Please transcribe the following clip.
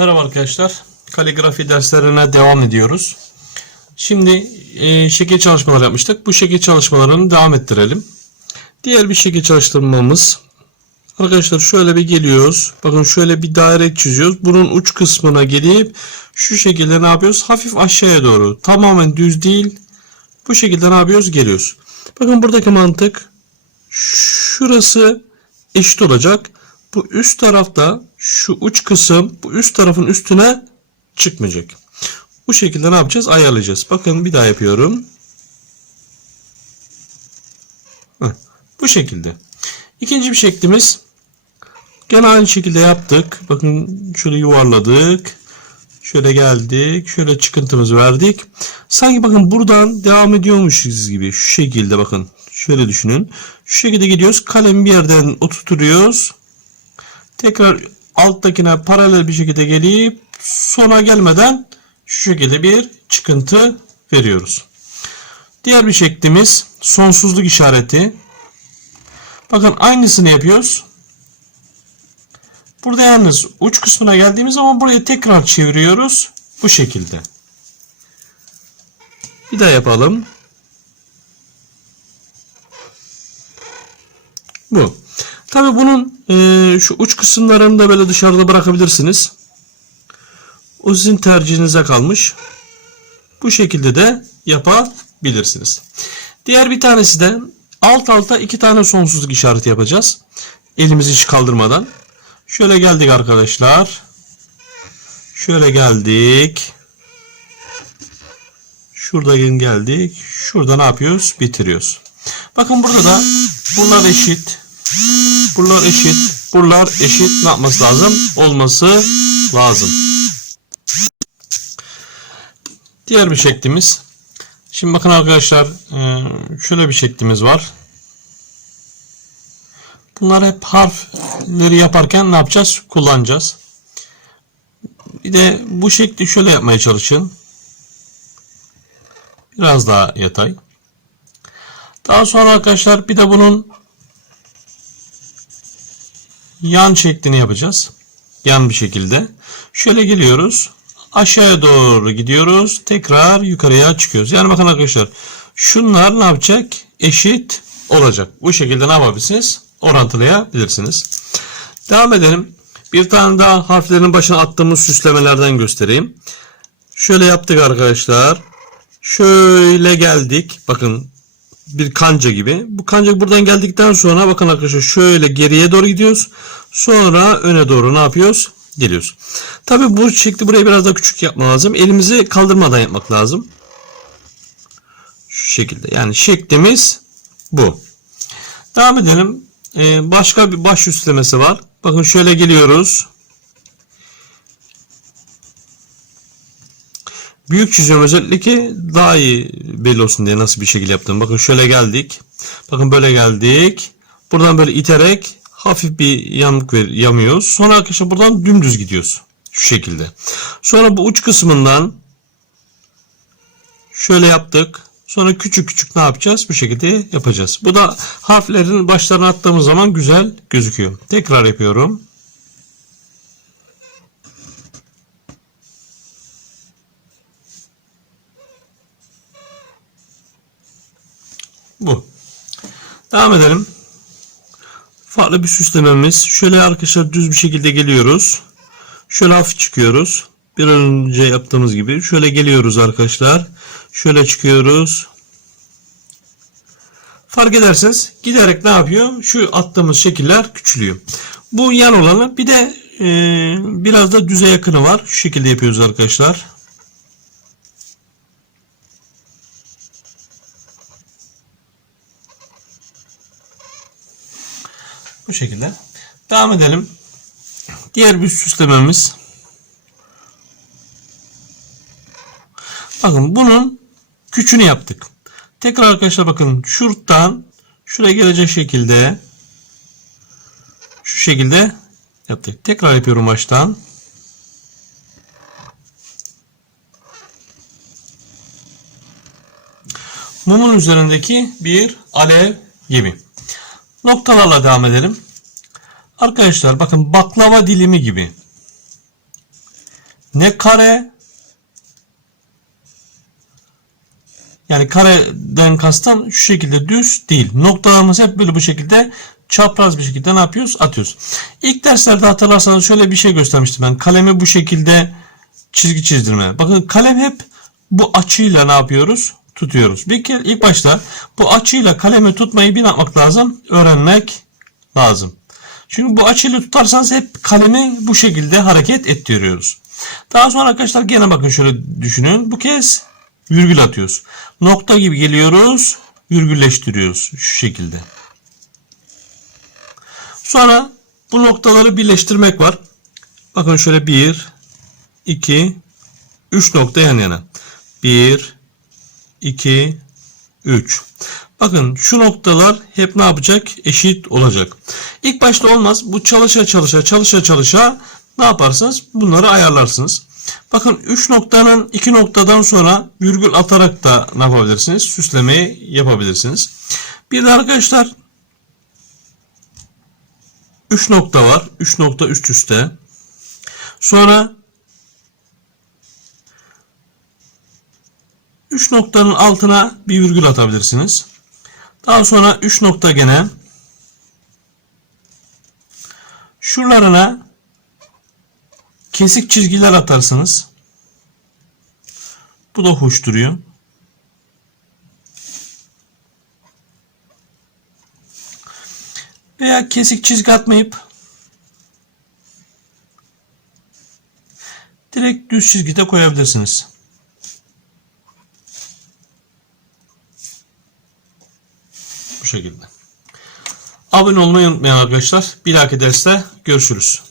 Merhaba arkadaşlar. Kaligrafi derslerine devam ediyoruz. Şimdi e, şekil çalışmaları yapmıştık. Bu şekil çalışmalarını devam ettirelim. Diğer bir şekil çalıştırmamız. Arkadaşlar şöyle bir geliyoruz. Bakın şöyle bir daire çiziyoruz. Bunun uç kısmına gelip şu şekilde ne yapıyoruz? Hafif aşağıya doğru. Tamamen düz değil. Bu şekilde ne yapıyoruz? Geliyoruz. Bakın buradaki mantık şurası eşit olacak. Bu üst tarafta şu uç kısım bu üst tarafın üstüne çıkmayacak. Bu şekilde ne yapacağız? Ayarlayacağız. Bakın bir daha yapıyorum. Bu şekilde. İkinci bir şeklimiz gene aynı şekilde yaptık. Bakın şöyle yuvarladık. Şöyle geldik. Şöyle çıkıntımızı verdik. Sanki bakın buradan devam ediyormuşuz gibi. Şu şekilde bakın. Şöyle düşünün. Şu şekilde gidiyoruz. Kalemi bir yerden oturtuyoruz. Tekrar alttakine paralel bir şekilde gelip sona gelmeden şu şekilde bir çıkıntı veriyoruz. Diğer bir şeklimiz sonsuzluk işareti. Bakın aynısını yapıyoruz. Burada yalnız uç kısmına geldiğimiz zaman burayı tekrar çeviriyoruz. Bu şekilde. Bir daha yapalım. Bu. Tabi bunun e, şu uç kısımlarını da böyle dışarıda bırakabilirsiniz. O sizin tercihinize kalmış. Bu şekilde de yapabilirsiniz. Diğer bir tanesi de alt alta iki tane sonsuzluk işareti yapacağız. Elimizi hiç kaldırmadan. Şöyle geldik arkadaşlar. Şöyle geldik. Şuradan geldik. Şurada ne yapıyoruz? Bitiriyoruz. Bakın burada da bunlar eşit. Buralar eşit. Buralar eşit. Ne yapması lazım? Olması lazım. Diğer bir şeklimiz. Şimdi bakın arkadaşlar e, şöyle bir şeklimiz var. Bunlar hep harfleri yaparken ne yapacağız? Kullanacağız. Bir de bu şekli şöyle yapmaya çalışın. Biraz daha yatay. Daha sonra arkadaşlar bir de bunun yan şeklini yapacağız. Yan bir şekilde. Şöyle geliyoruz. Aşağıya doğru gidiyoruz. Tekrar yukarıya çıkıyoruz. Yani bakın arkadaşlar şunlar ne yapacak? Eşit olacak. Bu şekilde ne yapabilirsiniz? Orantılayabilirsiniz. Devam edelim. Bir tane daha harflerin başına attığımız süslemelerden göstereyim. Şöyle yaptık arkadaşlar. Şöyle geldik. Bakın bir kanca gibi. Bu kanca buradan geldikten sonra bakın arkadaşlar şöyle geriye doğru gidiyoruz. Sonra öne doğru ne yapıyoruz? Geliyoruz. Tabi bu şekli buraya biraz daha küçük yapmak lazım. Elimizi kaldırmadan yapmak lazım. Şu şekilde. Yani şeklimiz bu. Devam edelim. Ee, başka bir baş üstlemesi var. Bakın şöyle geliyoruz. Büyük çiziyorum özellikle ki daha iyi belli olsun diye nasıl bir şekil yaptım. Bakın şöyle geldik. Bakın böyle geldik. Buradan böyle iterek hafif bir yamuk ver, yamıyoruz. Sonra arkadaşlar buradan dümdüz gidiyoruz. Şu şekilde. Sonra bu uç kısmından şöyle yaptık. Sonra küçük küçük ne yapacağız? Bu şekilde yapacağız. Bu da harflerin başlarına attığımız zaman güzel gözüküyor. Tekrar yapıyorum. Bu. Devam edelim. Farklı bir süslememiz. Şöyle arkadaşlar düz bir şekilde geliyoruz. Şöyle hafif çıkıyoruz. Bir önce yaptığımız gibi. Şöyle geliyoruz arkadaşlar. Şöyle çıkıyoruz. Fark ederseniz giderek ne yapıyor? Şu attığımız şekiller küçülüyor. Bu yan olanı bir de e, biraz da düze yakını var. Şu şekilde yapıyoruz arkadaşlar. Bu şekilde. Devam edelim. Diğer bir süslememiz. Bakın bunun küçüğünü yaptık. Tekrar arkadaşlar bakın şuradan şuraya gelecek şekilde şu şekilde yaptık. Tekrar yapıyorum baştan. Mumun üzerindeki bir alev gibi. Noktalarla devam edelim. Arkadaşlar bakın baklava dilimi gibi. ne kare yani kareden kastım şu şekilde düz değil. Noktalarımız hep böyle bu şekilde çapraz bir şekilde ne yapıyoruz? Atıyoruz. İlk derslerde hatırlarsanız şöyle bir şey göstermiştim ben. Kalemi bu şekilde çizgi çizdirme. Bakın kalem hep bu açıyla ne yapıyoruz? Tutuyoruz. Bir kere ilk başta bu açıyla kalemi tutmayı bir yapmak lazım? Öğrenmek lazım. Çünkü bu açıyla tutarsanız hep kalemi bu şekilde hareket ettiriyoruz. Daha sonra arkadaşlar gene bakın şöyle düşünün. Bu kez virgül atıyoruz. Nokta gibi geliyoruz. Virgülleştiriyoruz. Şu şekilde. Sonra bu noktaları birleştirmek var. Bakın şöyle 1, 2, 3 nokta yan yana. 1, 2, 3. Bakın şu noktalar hep ne yapacak? Eşit olacak. İlk başta olmaz. Bu çalışa çalışa çalışa çalışa ne yaparsınız? Bunları ayarlarsınız. Bakın 3 noktanın 2 noktadan sonra virgül atarak da ne yapabilirsiniz? Süslemeyi yapabilirsiniz. Bir de arkadaşlar 3 nokta var. 3 nokta üst üste. Sonra 3 noktanın altına bir virgül atabilirsiniz. Daha sonra 3 nokta gene şuralarına kesik çizgiler atarsınız. Bu da hoş duruyor. Veya kesik çizgi atmayıp direkt düz çizgide koyabilirsiniz. Şekilde. Abone olmayı unutmayın arkadaşlar. Bir dahaki derste görüşürüz.